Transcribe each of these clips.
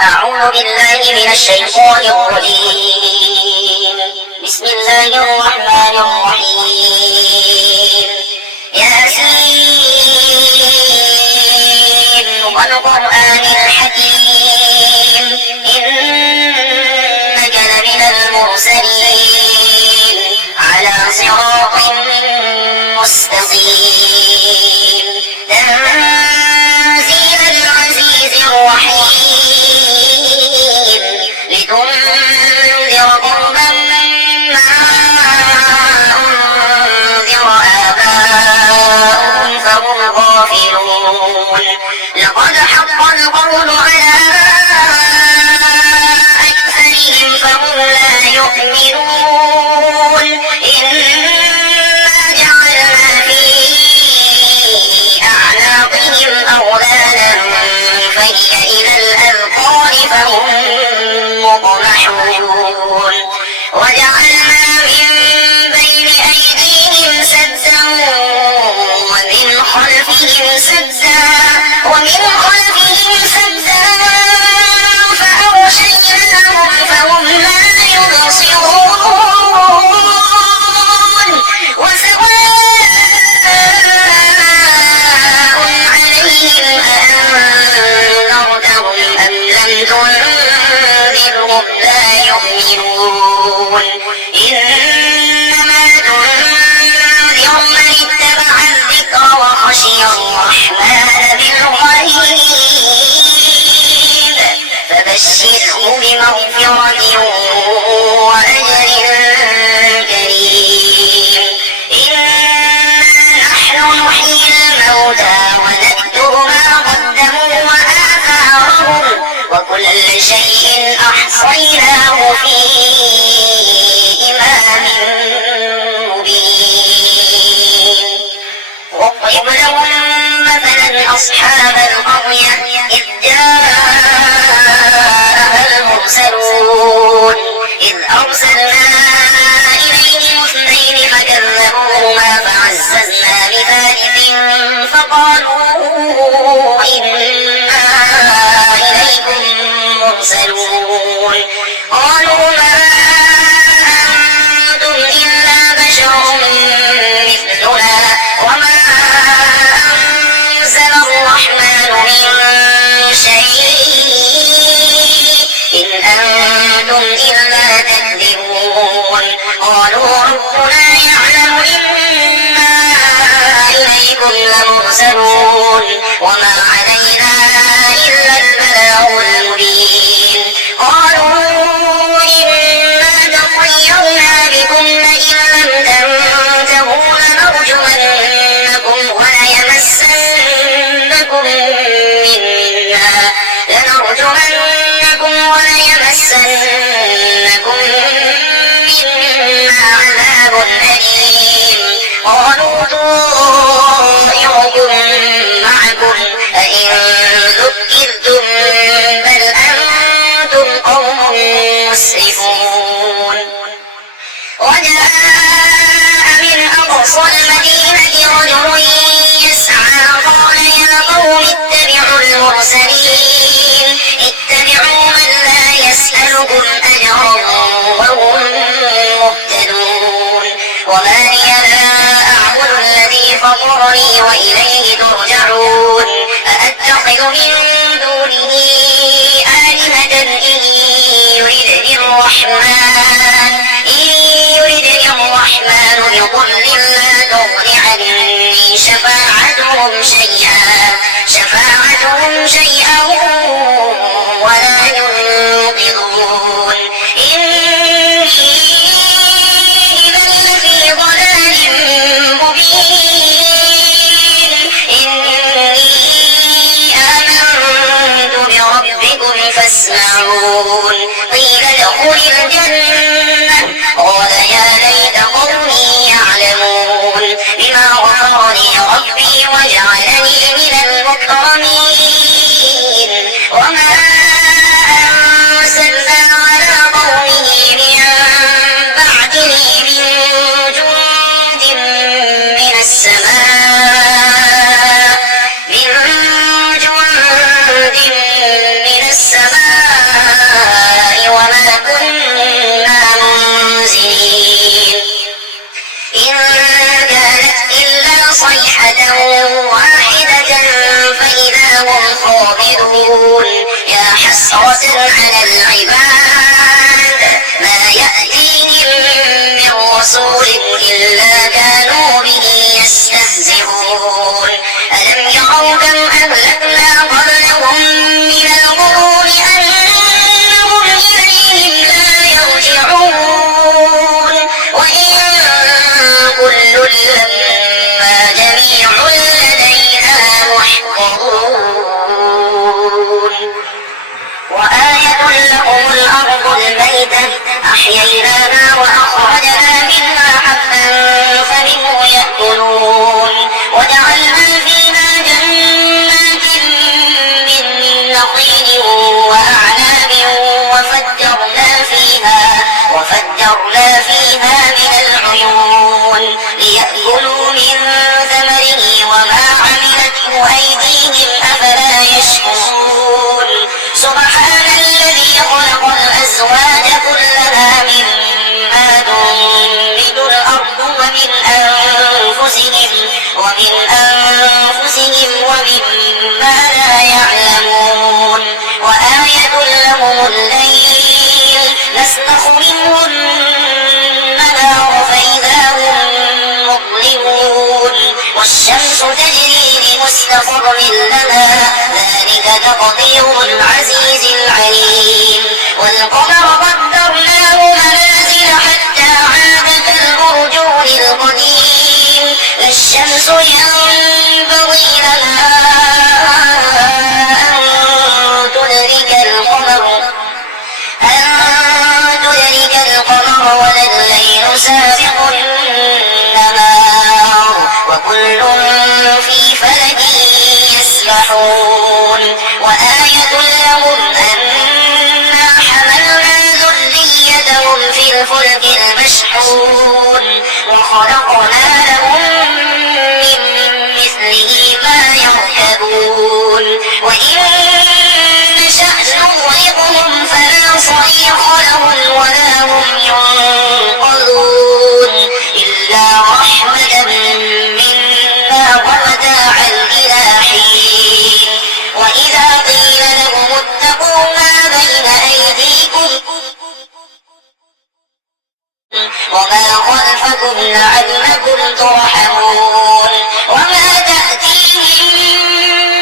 أعوذ بالله من الشيطان الرجيم. بسم الله الرحمن الرحيم. ياسين والقرآن الحكيم إنك لمن المرسلين على صراط مستقيم تنزيل العزيز الرحيم لتنذر قوما ما أنذر آباؤهم فهم غافلون. لقد حق القول على أكثرهم فهم لا يؤمنون. إنا جعلنا في أعناقهم أغلالا فهي إلى الأذقان فهم مقمحون. وجعلنا من بين أيديهم سدا ومن خلفهم سدا فأغشيناهم فهم لا يبصرون. وسواء عليهم أأنذرتهم أم لم تنذرهم لا يؤمنون. إنما تنذر من اتبع الذكر وخشي الرحمن بالغيب فبشره بمغفرة وأجر كريم. إنا نحن نحيي الموتى ونكتب ما قدموا وآثارهم وكل شيء أحصيناه في إمام مبين. واضرب لهم مثلا أصحاب القرية إذ جاءها المرسلون إذ أرسلنا إليهم اثنين فكذبوهما فعززنا بثالث فقالوا إنا إليكم مرسلون. قالوا ما أنتم إلا بشر مثلنا وما أنزل الرحمن من شيء إن أنتم إلا تكذبون. قالوا ربنا يعلم إنا إليكم لمرسلون وما علينا إلا البلاغ المبين. قالوا إنا تطيرنا بكم لئن لم تنتهوا لنرجمنكم وليمسنكم منا عذاب أليم. قالوا طائركم معكم أئن ذكرتم بل أنتم قوم مسرفون. وجاء من أقصى المدينة رجل يسعى قال يا قوم اتبعوا المرسلين اتبعوا من لا يسألكم أجرا وهم مهتدون. وما لي لا أعبد الذي فطرني وإليه ترجعون. أأتخذ من دونه آلهة إن يردني الرحمن بضر لا تغن عني شفاعتهم شيئا ولا ينقذون. إني إذا لفي ضلال مبين. إني آمنت بربكم فاسمعون. قيل ادخل الجنة قال يا ليت قومي يعلمون بما غفر لي ربي وجعلني من المكرمين. وما أرسلنا على قومه من بعده من جند من السماء يقولون يا حسرة على العباد ما يأتيهم من رسول إلا كانوا به يستهزئون ألم يروا كم أهلكنا قبلهم من القرون أنهم إليهم لا يرجعون وإن كل لما جميع لدينا محضرون وآية لهم الأرض الميتة أحييناها وأخرجنا منها حبا فمنه يأكلون وجعلنا فيها جنات من نخيل وأعناب وفجرنا فيها من العيون ليأكلوا من ثمره وما عملته أيديهم أفلا يشكرون سبحان الذي خلق الأزواج كلها مما تنبت الأرض ومن أنفسهم ومما لا يعلمون وآية لهم الليل نسلخ منه النهار فإذا هم مظلمون والشمس تجري لمستقر لها ذلك تقدير العزيز العليم والقمر قدرناه منازل حتى عاد كالأرجون القديم لا الشمس ينبغي لها أن تدرك القمر ولا الليل سابق النهار وكل في فلك يسبحون وآية لهم أنا حملنا ذريتهم في الفلك المشحون وخلقنا لهم من مثله ما يركبون وإن نشأ نغرقهم فلا صريخ لهم ولا هم ينقذون إلا رحمة منا ومتاعا إلى حين وإذا قيل لهم اتقوا ما بين أيديكم وما خلفكم لعلكم ترحمون وما تأتيهم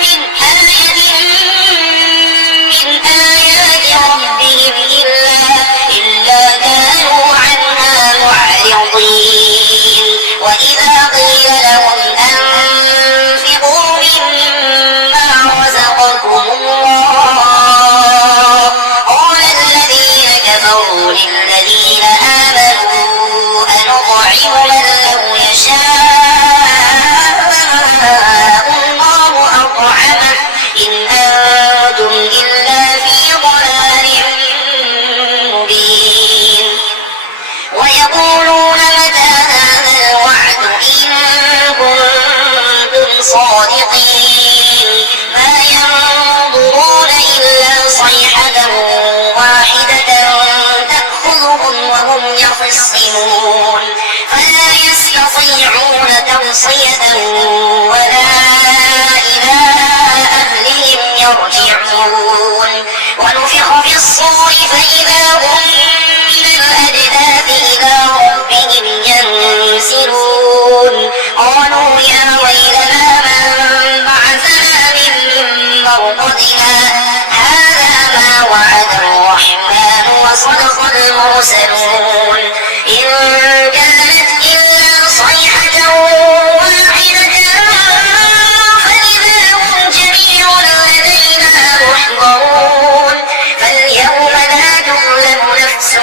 من آية من آيات ربهم إلا كانوا عنها معرضين وإذا قيل لهم أنفقوا مما رزقكم الله قال الذين كفروا للذين آمنوا أنطعم من لو يشاء الله أطعمه إن أنتم إلا في ضلال مبين ويقولون متى هذا الوعد إن كنتم صادقين ما ينظرون إلا صيحة واحدة تأخذهم وهم يخصمون فلا يستطيعون توصية ولا إلى أهلهم يرجعون ونفخ في الصور فإذا هم من الأجداث إلى ربهم ينسلون قالوا يا ويلنا من بعثنا من مرقدنا هذا ما وعد الرحمن وصدق المرسلون إن كانت إلا صيحة واحدة فإذا هم جميع لدينا محضرون فاليوم لا تظلم نفس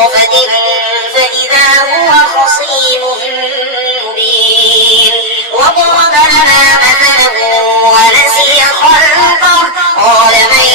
نطفة فإذا هو خصيم مبين وضرب لنا مثلا ونسي خلقه قال من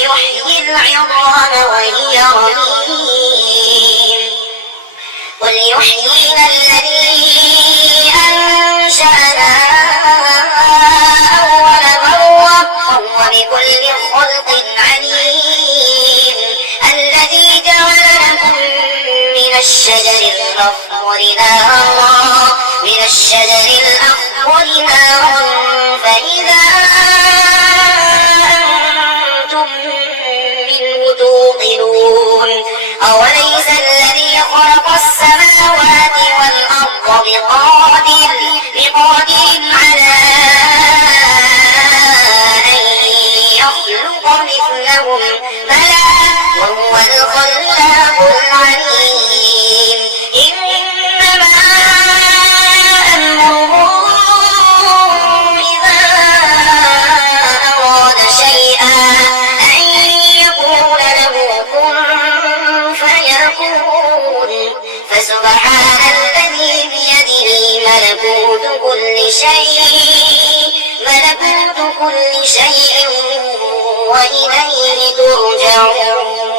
يحيي العظام وهي رميم قل يحييها الذي أنشأها أول مرة وهو بكل خلق عليم الذي جعل لكم من الشجر الأخضر نارا فإذا أنتم منه توقدون أوليس الذي خلق السماوات والأرض بقادر على أن يخلق مثلهم بلى وهو الخلاق العليم إنما أمره إذا أراد شيئا أن يقول له كن فيكون فسبحان الذي بيده ملكوت كل شيء وإليه ترجعون